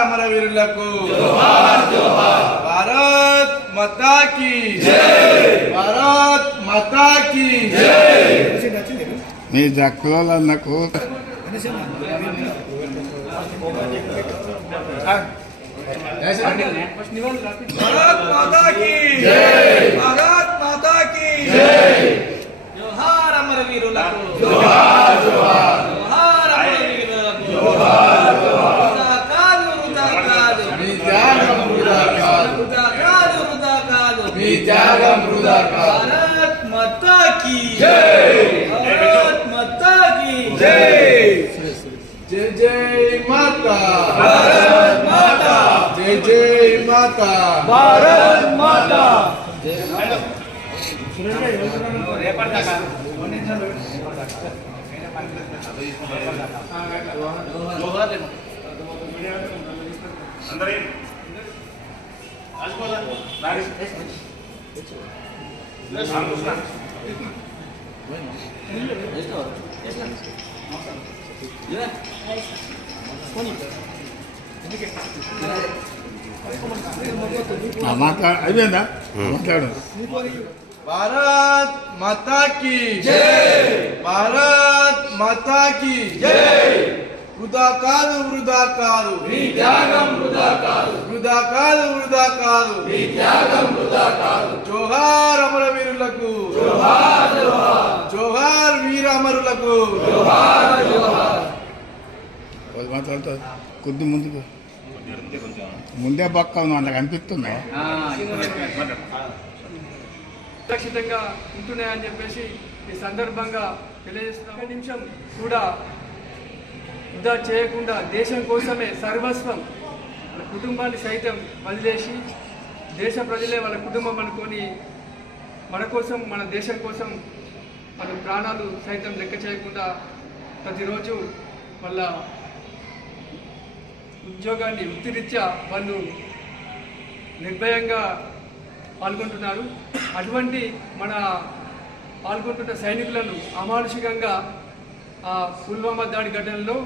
అమరవీరులకు భారత్ మాతా కీ భారత్ మాతా కీ వచ్చింది వచ్చింది మీ జక్కలన్నకు భారత్ మాతా కీ భారత్ మాతా కీ జోహార్ అమరవీరులకు కాదు మీ త్యాగం వృధా కాదు भारत माता की जय भारत माता की जय జై జై మాతా भारत माता జై జై మాతా भारत माता ఆ, మాట్లా అయిపోయిందా మాట్లాడు. భారత్ మాతాకి భారత్ మాతాకి వృధా కాదు వృధా కాదు వృధా కాదు వృధా కాదు. నీ త్యాగం వృధా కాదు. జోహార్ అమరవీరులకు. జోహార్ జోహార్. జోహార్ వీర అమరులకు వాళ్ళు మాట్లాడుతారు కొద్ది ముందుకు. ముందే పక్క ఉంది వాళ్ళకి అనిపిస్తుందా సురక్షితంగా ఉంటున్నాయని చెప్పేసి ఈ సందర్భంగా తెలియజేస్తున్నాం. నిమిషం కూడా వృధా చేయకుండా దేశం కోసమే సర్వస్వం వాళ్ళ కుటుంబాన్ని సైతం వదిలేసి దేశ ప్రజలే వాళ్ళ కుటుంబం అనుకొని మన కోసం మన దేశం కోసం మన ప్రాణాలు సైతం లెక్క చేయకుండా ప్రతిరోజు వాళ్ళ ఉద్యోగాన్ని వృత్తిరీత్యా వాళ్ళు నిర్భయంగా పాల్గొంటున్నారు. అటువంటి మన పాల్గొంటున్న సైనికులను అమానుషికంగా ఆ పుల్వామా దాడి ఘటనలో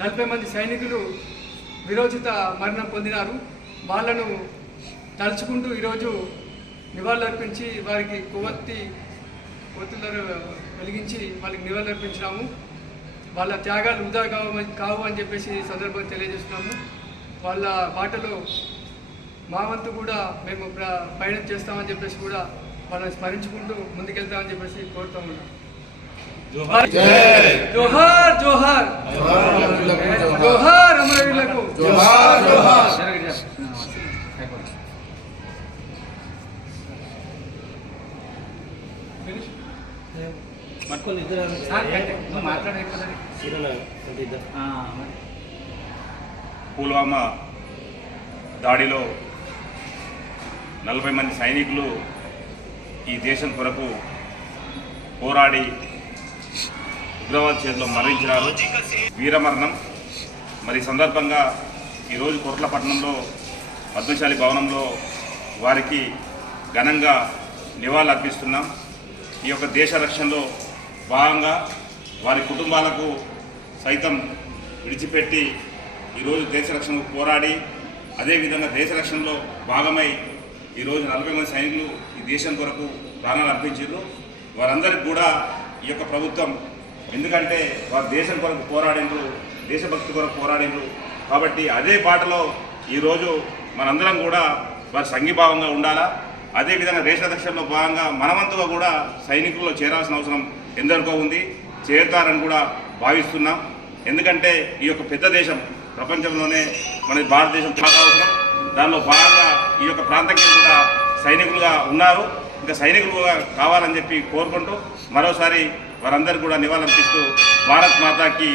నలభై మంది సైనికులు విరోచిత మరణం పొందినారు. వాళ్ళను తలుచుకుంటూ ఈరోజు నివాళులర్పించి వారికి కొవ్వొత్తి కొత్తులను వెలిగించి వాళ్ళకి నివాళులర్పించినాము. వాళ్ళ త్యాగాలు వృధా కావు కావు అని చెప్పేసి ఈ సందర్భంగా తెలియజేస్తున్నాము. వాళ్ళ బాటలో మా వంతు కూడా మేము ప్ర- పయనం చేస్తామని చెప్పేసి కూడా వాళ్ళని స్మరించుకుంటూ ముందుకెళ్తామని చెప్పేసి కోరుతా ఉన్నాం. జోహార్ జోహార్. జోహార్. జోహార్. అమరవీరులకు. జోహార్ జోహార్. పుల్వామా దాడిలో నలభై మంది సైనికులు ఈ దేశం కొరకు పోరాడి ఉగ్రవాద చేతిలో మరణించినారు. వీరమరణం మరి సందర్భంగా ఈరోజు కోట్లపట్నంలో పద్మశాలి భవనంలో వారికి ఘనంగా నివాళులు అర్పిస్తున్నాం. ఈ యొక్క దేశ రక్షణలో భాగంగా వారి కుటుంబాలకు సైతం విడిచిపెట్టి ఈరోజు దేశ రక్షణకు పోరాడి అదేవిధంగా దేశ రక్షణలో భాగమై ఈరోజు నలభై మంది సైనికులు ఈ దేశం కొరకు ప్రాణాలు అర్పించారు వారందరికీ కూడా ఈ యొక్క ప్రభుత్వం ఎందుకంటే వారు దేశం కొరకు పోరాడేందుకు దేశభక్తి కొరకు పోరాడినరు కాబట్టి అదే బాటలో ఈరోజు మనందరం కూడా వారి సంఘీభావంగా ఉండాలా? అదేవిధంగా దేశ రక్షణలో భాగంగా మనవంతుగా కూడా సైనికుల్లో చేరాల్సిన అవసరం ఎందరికో ఉంది. చేరుతారని కూడా భావిస్తున్నాం. ఎందుకంటే ఈ యొక్క పెద్ద దేశం ప్రపంచంలోనే మన భారతదేశం చాలా అవసరం. దానిలో భాగంగా ఈ యొక్క ప్రాంతంకి కూడా సైనికులుగా ఉన్నారు. ఇంకా సైనికులుగా కావాలని చెప్పి కోరుకుంటూ మరోసారి వారందరికీ కూడా నివాళులర్పిస్తూ భారత్ మాతాకి